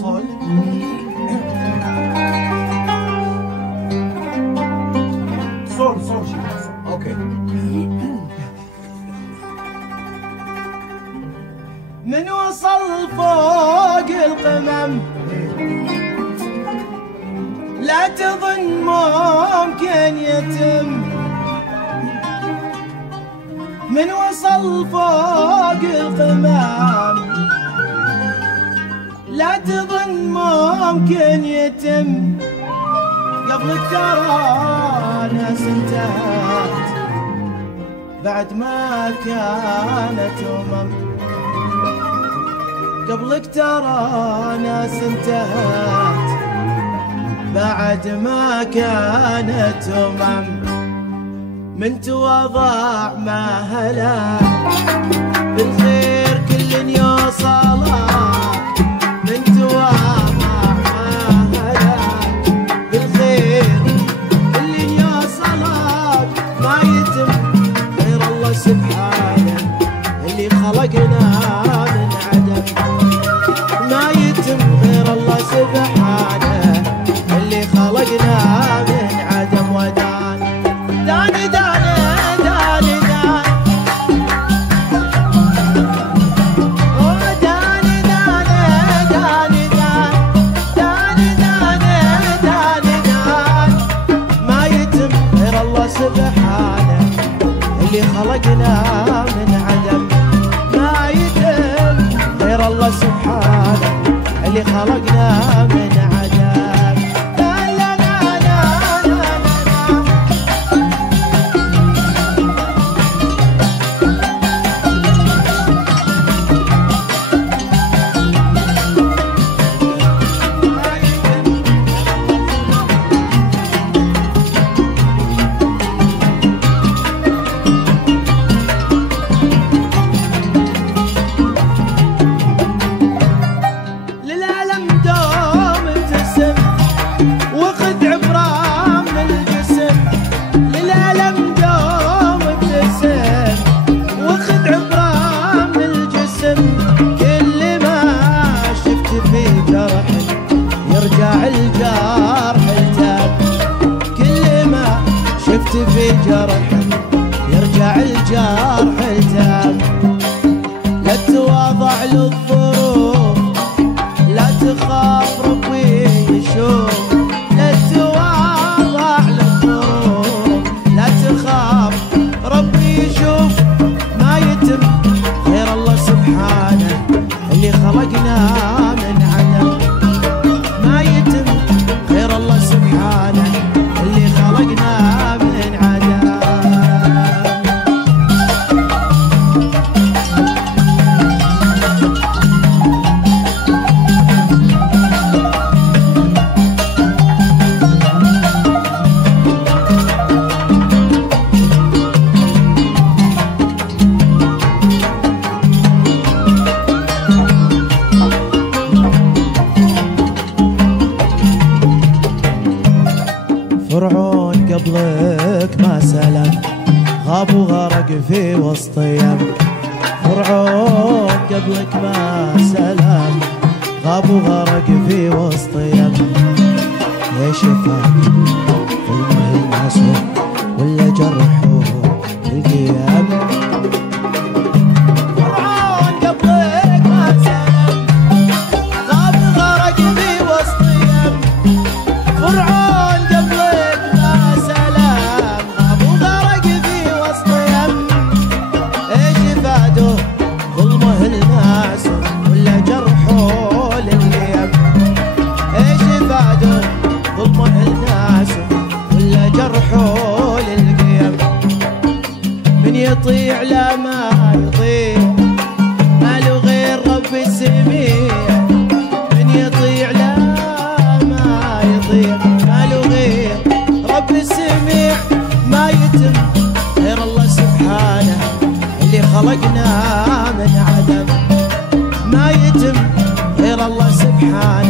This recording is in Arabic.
صول صول صول اوكي. من وصل فوق القمم لا تظن ممكن يتم. من وصل فوق القمم لا تظن ممكن يتم. قبلك ترى ناس انتهت بعد ما كانت قبلك ترى ناس انتهت بعد ما كانت من تواضع ما هلا بالخير كل يوصلك. من تواضع ما هلا بالخير كل يوصلك. ما يتم غير الله سبحانه اللي خلقنا من عدم. ما يتم غير الله سبحانه اللي خلقنا من عدم. ودان داني داني داني داني داني داني داني داني داني داني. ما يتم غير الله سبحانه اللي خلقنا من عدم. ما يتم غير الله سبحانه اللي خلقنا من عدم. في جرح يرجع الجرح التام. لا تواضع للظروف لا تخاف ربي يشوف. لا تواضع للظروف لا تخاف ربي يشوف. ما يتم غير الله سبحانه اللي خلقنا من عدم. ما يتم غير الله سبحانه اللي خلقنا من عدم. فرعون قبلك ما سلم غاب وغرق في وسط يم. فرعون قبلك ما سلم غاب وغرق في وسط يم. ليش فات ظلمه المعصوم ولا جرحه القيام. فرعون قبلك ما سلم غاب وغرق في وسط يم. فرعون قبلك ما سلم غاب وغرق في وسط يم. ايش فاده ظلمه المعصوم ولا جرحه للقيام. ايش فاده ظلمه المعصوم ولا جرحه للقيام. من يطيع لا ما يطيع ما له غير رب السميع. من يطيع لا ما يطيع ما له غير رب السميع. ما يتم غير الله سبحانه اللي خلقنا من عدم. ما يتم غير الله سبحانه